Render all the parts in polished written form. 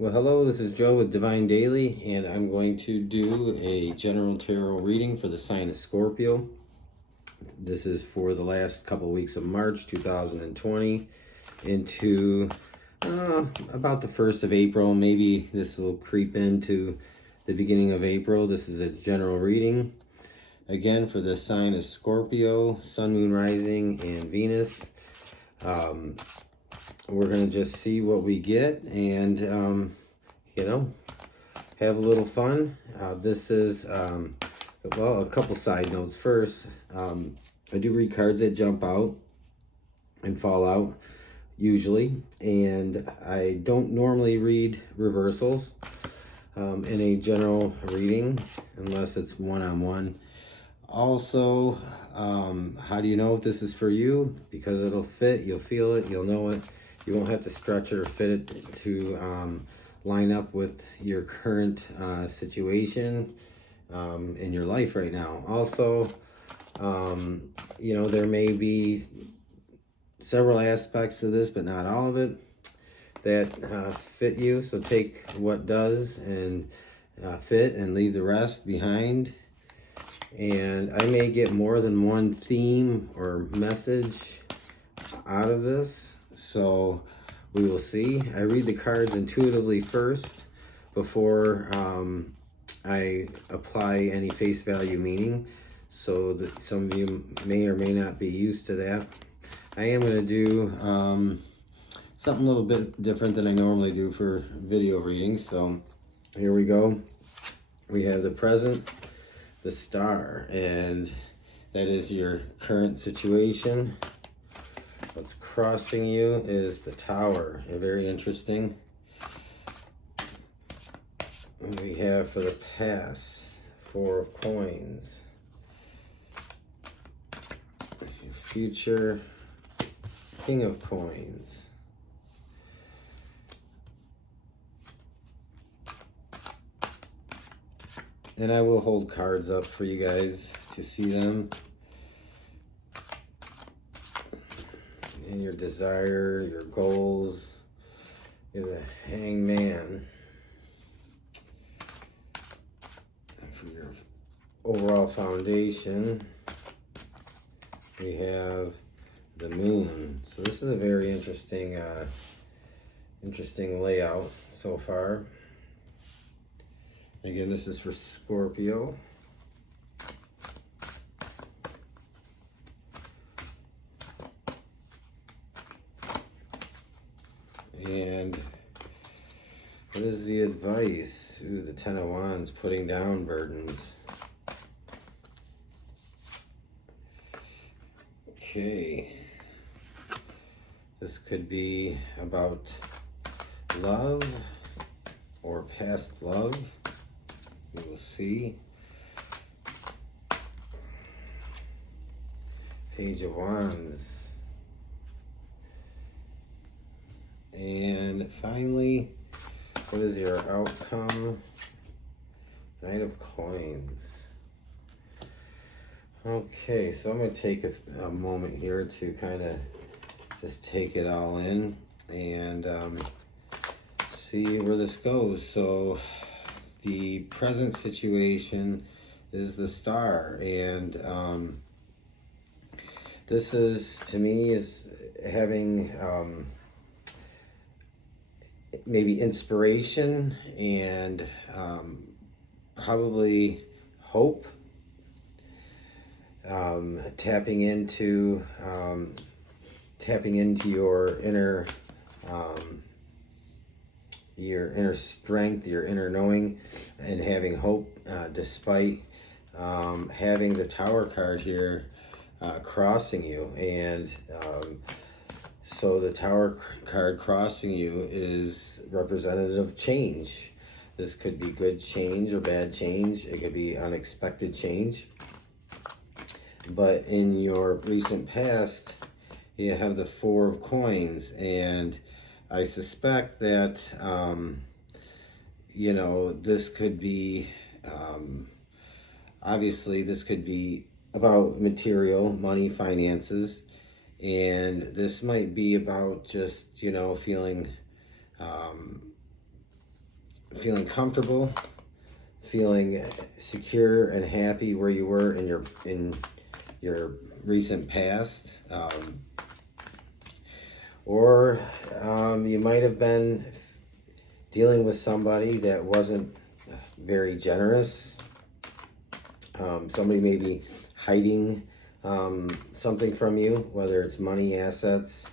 Well, hello, this is Joe with Divine Daily, and I'm going to do a general tarot reading for the sign of Scorpio. This is for the last couple weeks of March 2020 into about the 1st of April. Maybe this will creep into the beginning of April. This is a general reading. Again, for the sign of Scorpio, Sun, Moon, Rising, and Venus. We're going to just see what we get and, have a little fun. This is, well, a couple side notes. First, I do read cards that jump out and fall out, usually. And I don't normally read reversals in a general reading unless it's one-on-one. Also, how do you know if this is for you? Because it'll fit, you'll feel it, you'll know it. You won't have to stretch it or fit it to line up with your current situation in your life right now. Also, there may be several aspects of this, but not all of it, that fit you. So take what does and fit and leave the rest behind. And I may get more than one theme or message out of this, so we will see. I read the cards intuitively first before I apply any face value meaning, so that some of you may or may not be used to that. I am going to do something a little bit different than I normally do for video readings, so here we go. We have the present, the star, and that is your current situation. What's crossing you is the tower, and very interesting. And we have for the past, 4 of coins. Your future, King of coins. And I will hold cards up for you guys to see them. And your desire, your goals. You're the Hangman. And for your overall foundation, we have the Moon. So this is a very interesting layout so far. Again, this is for Scorpio. And what is the advice? Ooh, the Ten of Wands, putting down burdens. Okay. This could be about love or past love. We will see. Page of Wands. And finally, what is your outcome? Knight of Coins. Okay, so I'm going to take a moment here to kind of just take it all in and see where this goes. So the present situation is the star, and this is, to me, is having maybe inspiration and probably hope, tapping into your inner strength, your inner knowing, and having hope despite having the Tower card here crossing you. And so the Tower card crossing you is representative of change. This could be good change or bad change. It could be unexpected change. But in your recent past, you have the 4 of coins, and I suspect that, this could be, obviously this could be about material, money, finances, and this might be about just, feeling feeling comfortable, feeling secure and happy where you were in your recent past. Or you might have been dealing with somebody that wasn't very generous. Somebody may be hiding something from you, whether it's money, assets,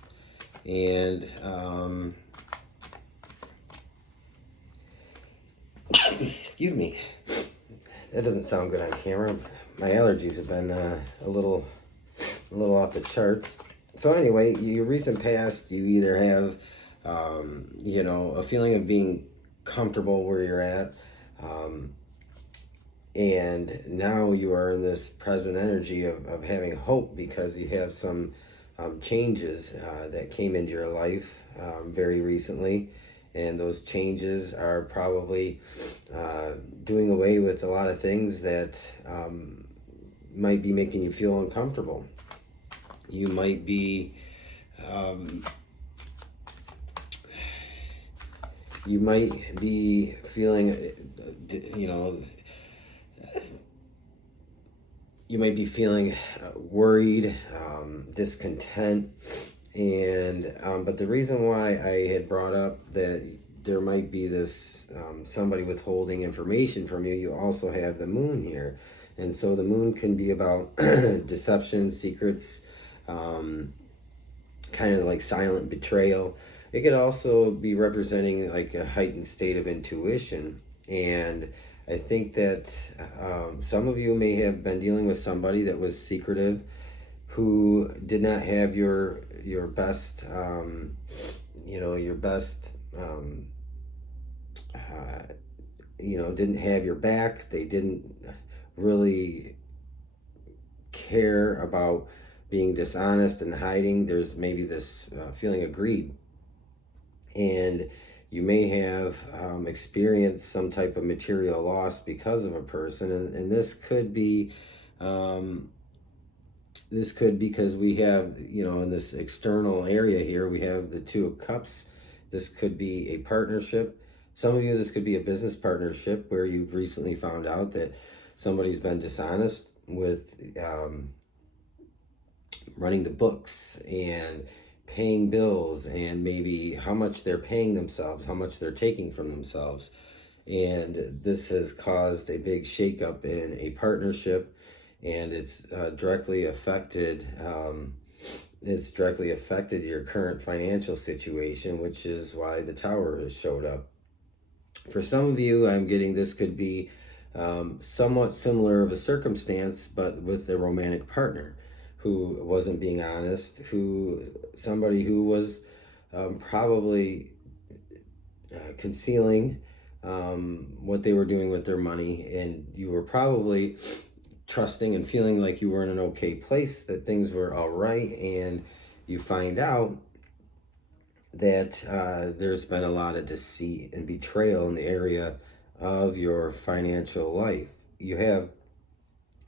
and excuse me, that doesn't sound good on camera. My allergies have been a little off the charts. So anyway, your recent past, you either have you know, a feeling of being comfortable where you're at, and now you are in this present energy of having hope because you have some changes that came into your life very recently, and those changes are probably doing away with a lot of things that might be making you feel uncomfortable. You might be feeling, you know, you might be feeling worried, discontent, and but the reason why I had brought up that there might be this somebody withholding information from you, you also have the moon here. And so the moon can be about deception, secrets, kind of like silent betrayal. It could also be representing like a heightened state of intuition. And I think that some of you may have been dealing with somebody that was secretive, who did not have your best, you know, your best, you know, didn't have your back. They didn't really care about being dishonest and hiding. There's maybe this feeling of greed, and you may have experienced some type of material loss because of a person, and this could be because we have, you know, in this external area here, we have the Two of Cups. This could be a partnership. Some of you, this could be a business partnership where you've recently found out that somebody's been dishonest with running the books and paying bills, and maybe how much they're paying themselves, how much they're taking from themselves. And this has caused a big shakeup in a partnership, and it's directly affected your current financial situation, which is why the Tower has showed up. For some of you, I'm getting this could be somewhat similar of a circumstance, but with a romantic partner who wasn't being honest, somebody who was probably concealing what they were doing with their money, and you were probably trusting and feeling like you were in an okay place, that things were all right, and you find out that there's been a lot of deceit and betrayal in the area of your financial life. You have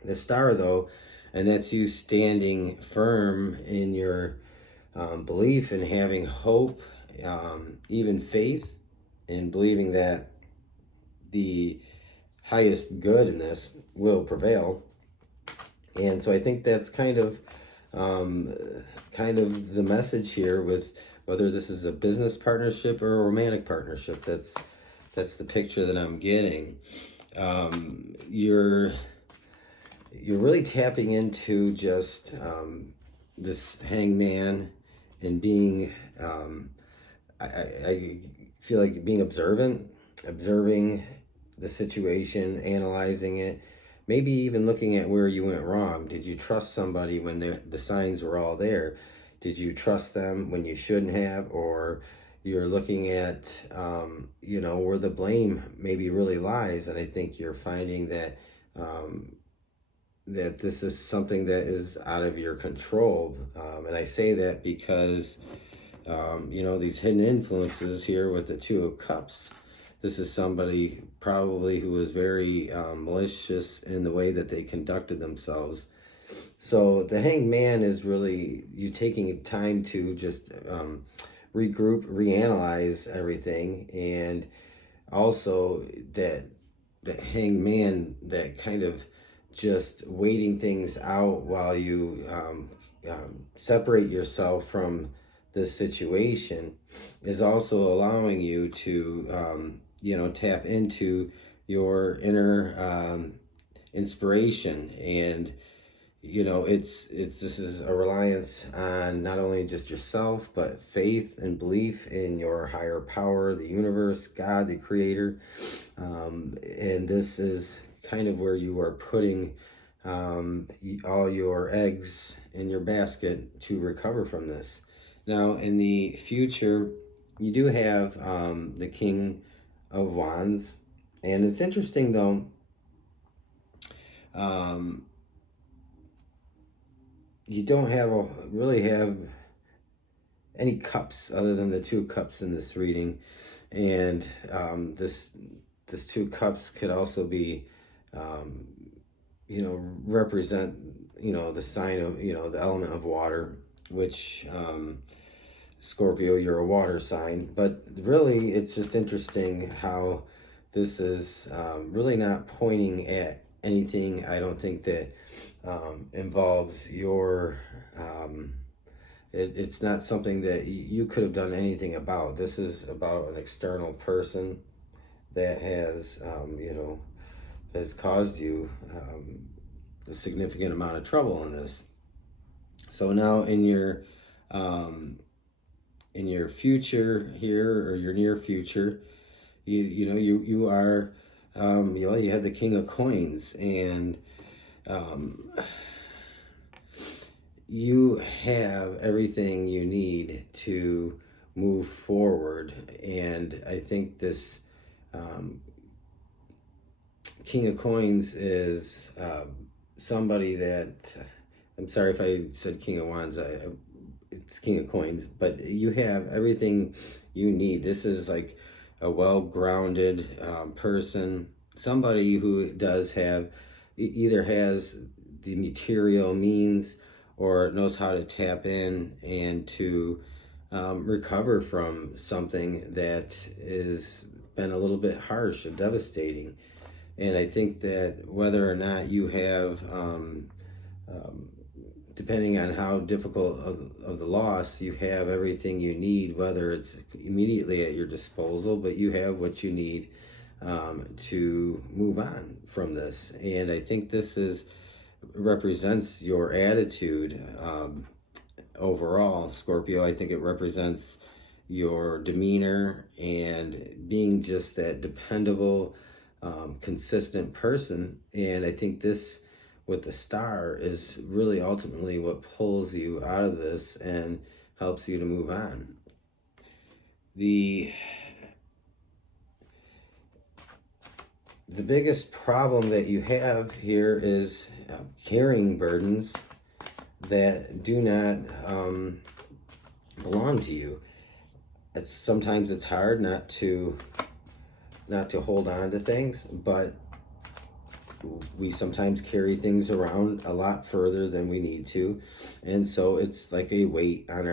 the Star, though, and that's you standing firm in your belief and having hope, even faith, and believing that the highest good in this will prevail. And so I think that's kind of the message here, with whether this is a business partnership or a romantic partnership. That's the picture that I'm getting. You're really tapping into just this hangman, and being I feel like being observing the situation, analyzing it, maybe even looking at where you went wrong. Did you trust somebody when the signs were all there? Did you trust them when you shouldn't have? Or you're looking at, you know, where the blame maybe really lies. And I think you're finding that that this is something that is out of your control. And I say that because, you know, these hidden influences here with the Two of Cups, this is somebody probably who was very malicious in the way that they conducted themselves. So the Hanged Man is really you taking time to just regroup, reanalyze everything, and also that hanged man, that kind of just waiting things out while you separate yourself from this situation, is also allowing you to tap into your inner inspiration. And this is a reliance on not only just yourself, but faith and belief in your higher power, the universe, God, the creator. And this is kind of where you are putting all your eggs in your basket to recover from this. Now, in the future, you do have the King of Wands. And it's interesting, though, you don't really have any cups other than the 2 cups in this reading. And this 2 cups could also be represent the sign of the element of water, which Scorpio, you're a water sign. But really, it's just interesting how this is really not pointing at anything, I don't think, that involves your it's not something that you could have done anything about. This is about an external person that has has caused you a significant amount of trouble in this. So now in your future here, or your near future, you are you have the King of Coins, and you have everything you need to move forward. And I think this King of Coins is somebody that, I'm sorry if I said King of Wands, it's King of Coins, but you have everything you need. This is like a well-grounded person, somebody who does have, either has the material means or knows how to tap in and to recover from something that has been a little bit harsh and devastating. And I think that whether or not you have depending on how difficult of the loss, you have everything you need, whether it's immediately at your disposal, but you have what you need to move on from this. And I think this represents your attitude overall, Scorpio. I think it represents your demeanor and being just that dependable, consistent person. And I think this, with the Star, is really ultimately what pulls you out of this and helps you to move on. The biggest problem that you have here is carrying burdens that do not belong to you. Sometimes it's hard not to hold on to things, but we sometimes carry things around a lot further than we need to. And so it's like a weight on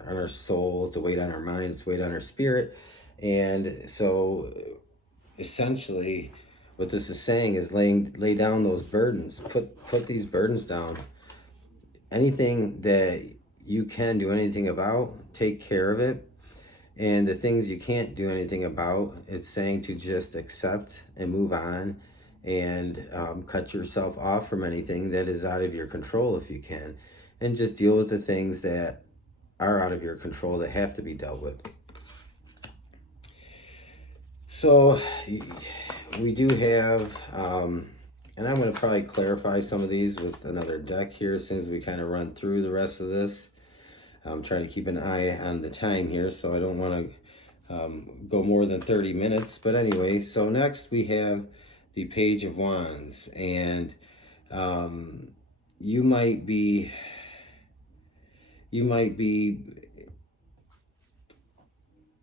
our soul, it's a weight on our mind, it's a weight on our spirit. And so essentially what this is saying is lay down those burdens. Put these burdens down. Anything that you can do anything about, take care of it. And the things you can't do anything about, it's saying to just accept and move on, and cut yourself off from anything that is out of your control if you can, and just deal with the things that are out of your control that have to be dealt with. So we do have, and I'm going to probably clarify some of these with another deck here as soon as we kind of run through the rest of this. I'm trying to keep an eye on the time here, so I don't want to go more than 30 minutes. But anyway, so next we have the Page of Wands, and you might be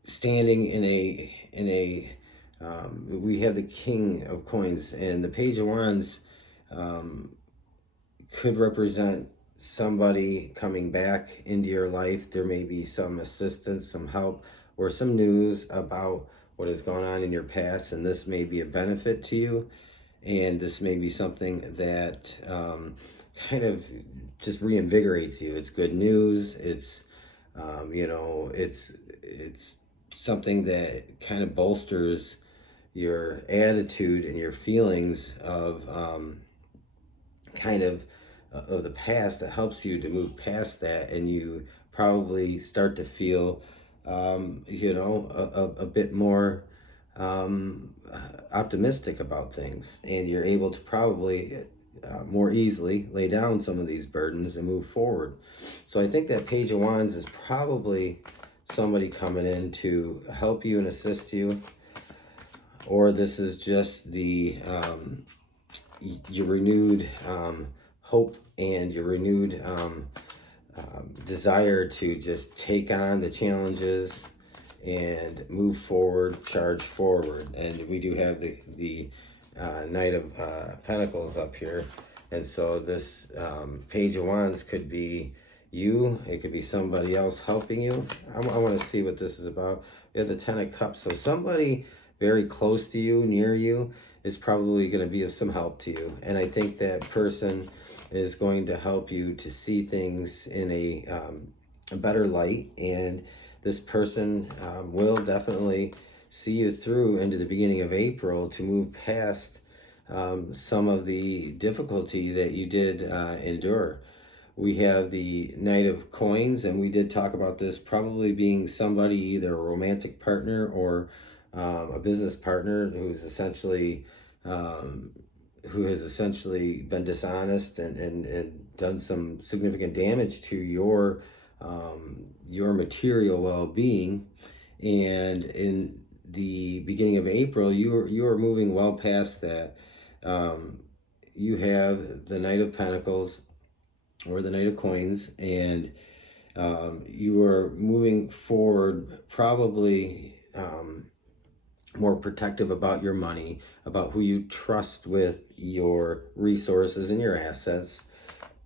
standing in a we have the King of Coins, and the Page of Wands could represent somebody coming back into your life. There may be some assistance, some help, or some news about what has gone on in your past, and this may be a benefit to you, and this may be something that kind of just reinvigorates you. It's good news. It's you know, it's something that kind of bolsters your attitude and your feelings of of the past, that helps you to move past that, and you probably start to feel you know, a bit more optimistic about things, and you're able to probably more easily lay down some of these burdens and move forward. So I think that Page of Wands is probably somebody coming in to help you and assist you, or this is just the your renewed hope and your renewed desire to just take on the challenges and move forward, charge forward. And we do have the Knight of Pentacles up here, and so this Page of Wands could be you, it could be somebody else helping you. I want to see what this is about. We have the Ten of Cups, so somebody very close to you, near you, is probably going to be of some help to you, and I think that person is going to help you to see things in a better light, and this person will definitely see you through into the beginning of April to move past some of the difficulty that you did endure. We have the Knight of Coins, and we did talk about this probably being somebody, either a romantic partner or a business partner who's essentially who has essentially been dishonest and done some significant damage to your material well-being. And in the beginning of April, you are moving well past that. You have the Knight of Pentacles or the Knight of Coins, and you are moving forward, probably more protective about your money, about who you trust with your resources and your assets.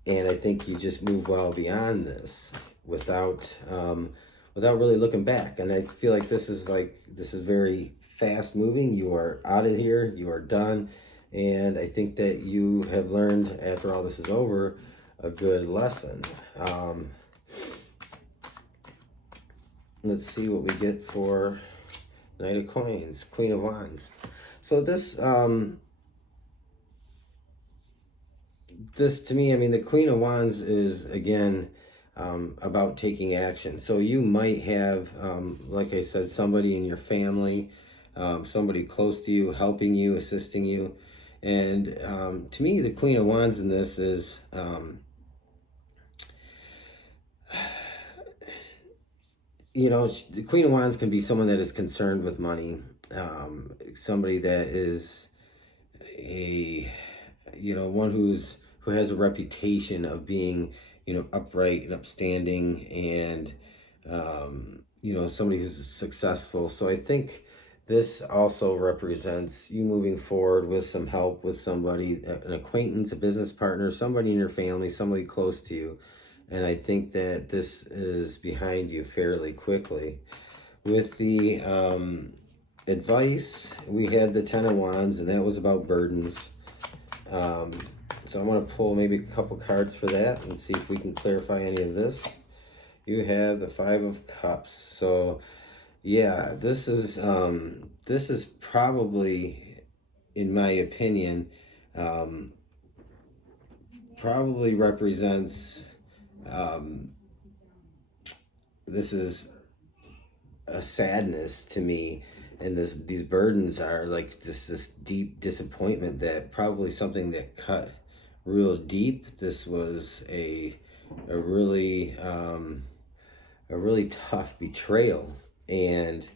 And I think you just move well beyond this without really looking back. And I feel like this is very fast moving. You are out of here, you are done. And I think that you have learned, after all this is over, a good lesson. Let's see what we get for Knight of Coins, Queen of Wands. So this this to me, I mean, the Queen of Wands is, again, about taking action. So you might have, like I said, somebody in your family, somebody close to you, helping you, assisting you. And to me, the Queen of Wands in this is you know, the Queen of Wands can be someone that is concerned with money, somebody that is one who has a reputation of being, upright and upstanding, and somebody who's successful. So I think this also represents you moving forward with some help with somebody, an acquaintance, a business partner, somebody in your family, somebody close to you. And I think that this is behind you fairly quickly. With the advice, we had the Ten of Wands, and that was about burdens. So I want to pull maybe a couple cards for that and see if we can clarify any of this. You have the Five of Cups. So yeah, this is probably, in my opinion, probably represents, this is a sadness to me, and these burdens are like this deep disappointment, that probably something that cut real deep. This was a really tough betrayal, and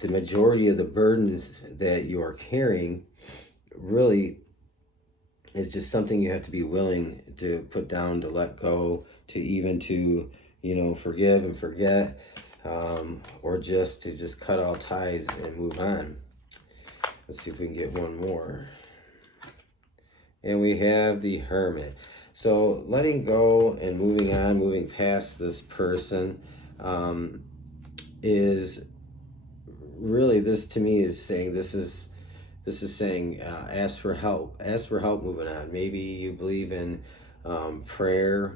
the majority of the burdens that you are carrying really is just something you have to be willing to put down, to let go, to even to, forgive and forget, or just to cut all ties and move on. Let's see if we can get one more. And we have the Hermit. So letting go and moving on, moving past this person, is really, this to me is saying this is saying ask for help. Ask for help moving on. Maybe you believe in prayer.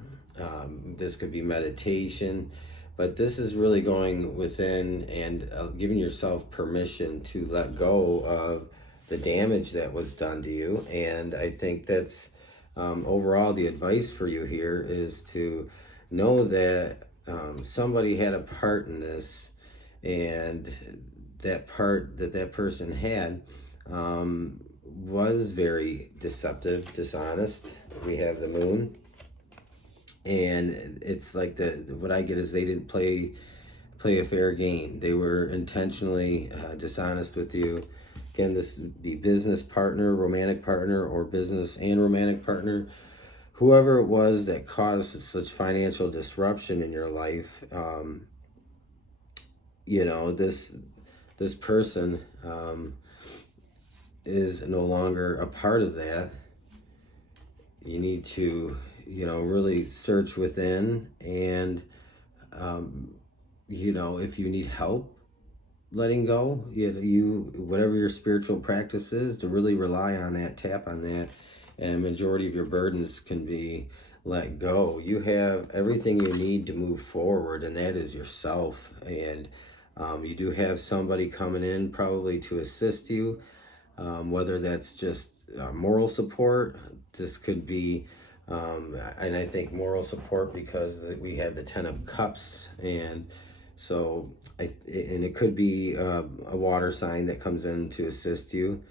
This could be meditation. But this is really going within and giving yourself permission to let go of the damage that was done to you. And I think that's overall the advice for you here is to know that somebody had a part in this, and that part that person had was very deceptive, dishonest. We have the moon, and it's like what I get is they didn't play a fair game. They were intentionally dishonest with you. Again, this would be business partner, romantic partner, or business and romantic partner. Whoever it was that caused such financial disruption in your life, you know, this person is no longer a part of that. You need to, you know, really search within, and you know, if you need help letting go, you whatever your spiritual practice is, to really rely on that, tap on that, and majority of your burdens can be let go. You have everything you need to move forward, and that is yourself. And you do have somebody coming in probably to assist you, whether that's just moral support. This could be and I think moral support, because we have the 10 of Cups, and so and it could be a water sign that comes in to assist you,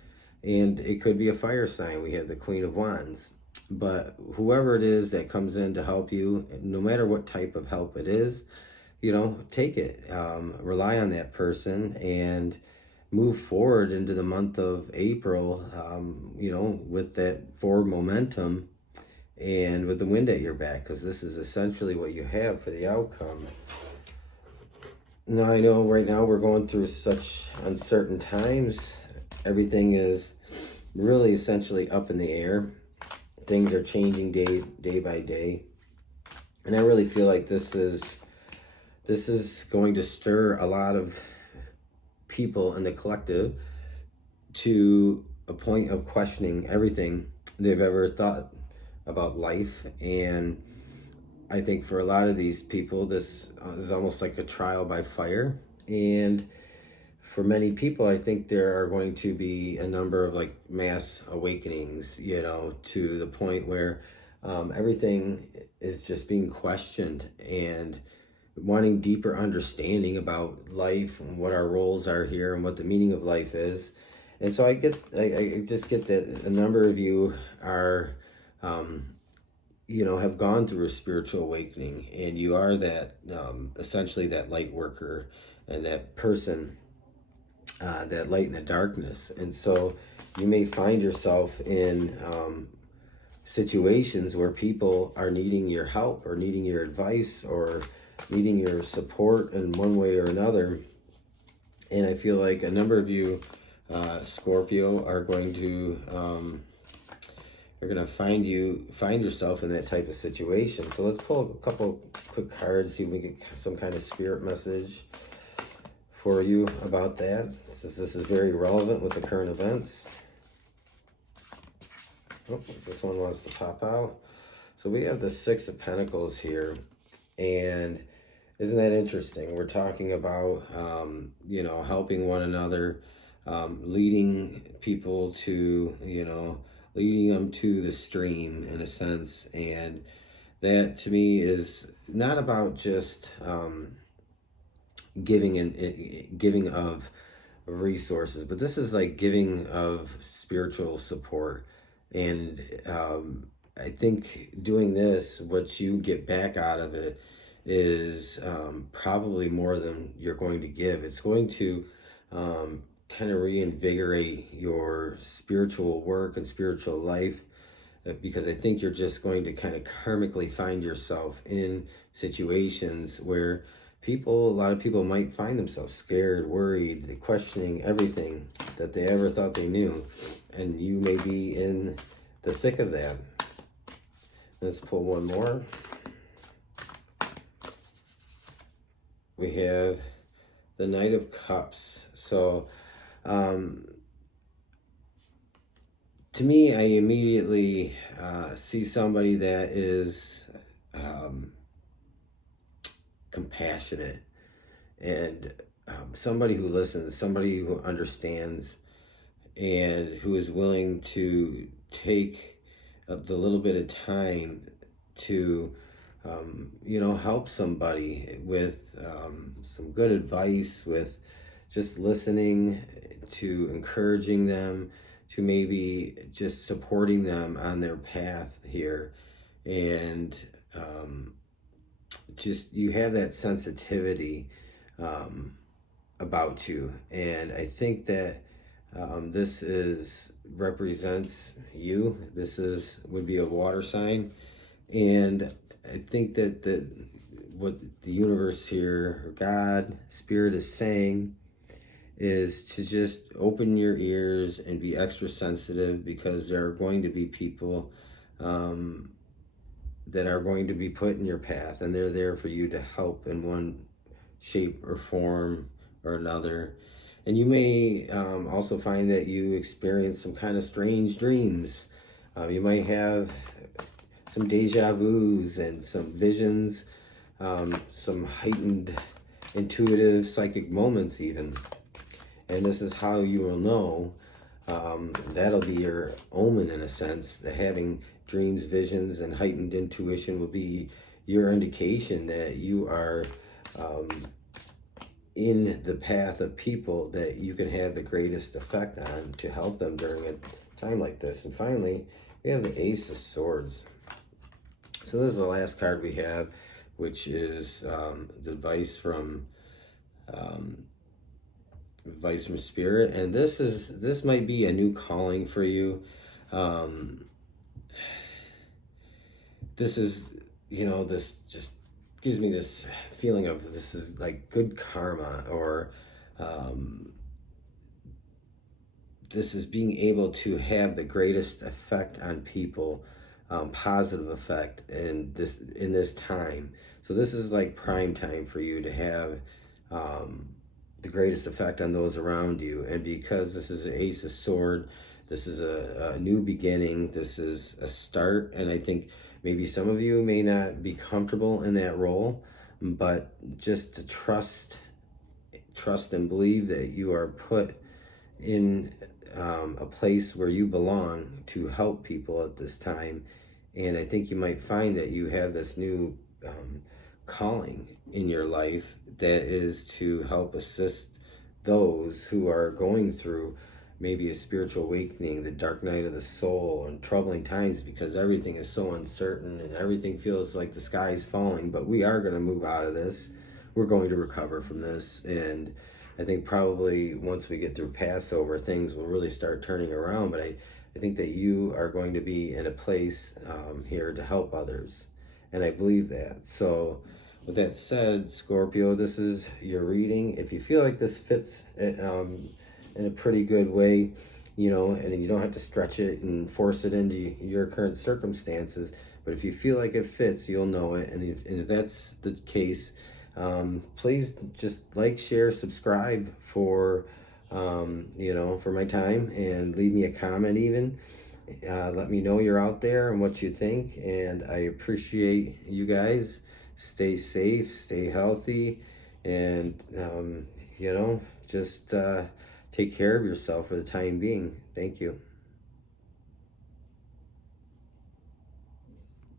and it could be a fire sign. We have the Queen of Wands. But whoever it is that comes in to help you, no matter what type of help it is, you know, take it. Rely on that person and move forward into the month of April, you know, with that forward momentum and with the wind at your back, because this is essentially what you have for the outcome. Now, I know right now we're going through such uncertain times. Everything is really essentially up in the air. Things are changing day by day. And I really feel like this is going to stir a lot of people in the collective to a point of questioning everything they've ever thought about life. And I think for a lot of these people, this is almost like a trial by fire. And for many people, I think there are going to be a number of like mass awakenings, you know, to the point where everything is just being questioned, and wanting deeper understanding about life and what our roles are here and what the meaning of life is. And so I just get that a number of you are, you know, have gone through a spiritual awakening, and you are that, essentially that light worker and that person, that light in the darkness. And so you may find yourself in situations where people are needing your help or needing your advice or needing your support in one way or another. And I feel like a number of you, Scorpio, are going to you're going to find yourself in that type of situation. So let's pull a couple quick cards, see if we get some kind of spirit message for you about that. This is very relevant with the current events. Oh, this one wants to pop out. So we have the Six of Pentacles here, and isn't that interesting? We're talking about you know, helping one another, leading people to, you know, leading them to the stream in a sense. And that to me is not about just giving of resources, but this is like giving of spiritual support. And I think doing this, what you get back out of it is probably more than you're going to give. It's going to kind of reinvigorate your spiritual work and spiritual life, because I think you're just going to kind of karmically find yourself in situations where a lot of people might find themselves scared, worried, questioning everything that they ever thought they knew. And you may be in the thick of that. Let's pull one more. We have the Knight of Cups. So to me, I immediately see somebody that is compassionate and somebody who listens, somebody who understands, and who is willing to take the little bit of time to help somebody with some good advice, with just listening, to encouraging them, to maybe just supporting them on their path here. And just you have that sensitivity about you. And I think that this represents you. This would be a water sign. And I think that what the universe here, or God, Spirit, is saying is to just open your ears and be extra sensitive, because there are going to be people that are going to be put in your path, and they're there for you to help in one shape or form or another. And you may also find that you experience some kind of strange dreams. You might have some deja vus and some visions, some heightened intuitive psychic moments even. And this is how you will know. That'll be your omen, in a sense, that having dreams, visions, and heightened intuition will be your indication that you are in the path of people that you can have the greatest effect on to help them during a time like this. And finally, we have the Ace of Swords. So this is the last card we have, which is the advice from Spirit. And this might be a new calling for you. This is, this just gives me this feeling of this is like good karma, or this is being able to have the greatest effect on people, positive effect in this time. So this is like prime time for you to have the greatest effect on those around you. And because this is an Ace of Sword, this is a new beginning. This is a start. And I think maybe some of you may not be comfortable in that role, but just to trust and believe that you are put in a place where you belong to help people at this time. And I think you might find that you have this new calling in your life that is to help assist those who are going through maybe a spiritual awakening, the dark night of the soul, and troubling times, because everything is so uncertain and everything feels like the sky is falling. But we are going to move out of this. We're going to recover from this. And I think probably once we get through Passover, things will really start turning around. But I think that you are going to be in a place here to help others. And I believe that. So with that said, Scorpio, this is your reading. If you feel like this fits in a pretty good way, and you don't have to stretch it and force it into your current circumstances, but if you feel like it fits, you'll know it. And if that's the case, please just like, share, subscribe for my time, and leave me a comment even. Let me know you're out there and what you think, and I appreciate you guys. Stay safe, stay healthy, and just take care of yourself for the time being. Thank you.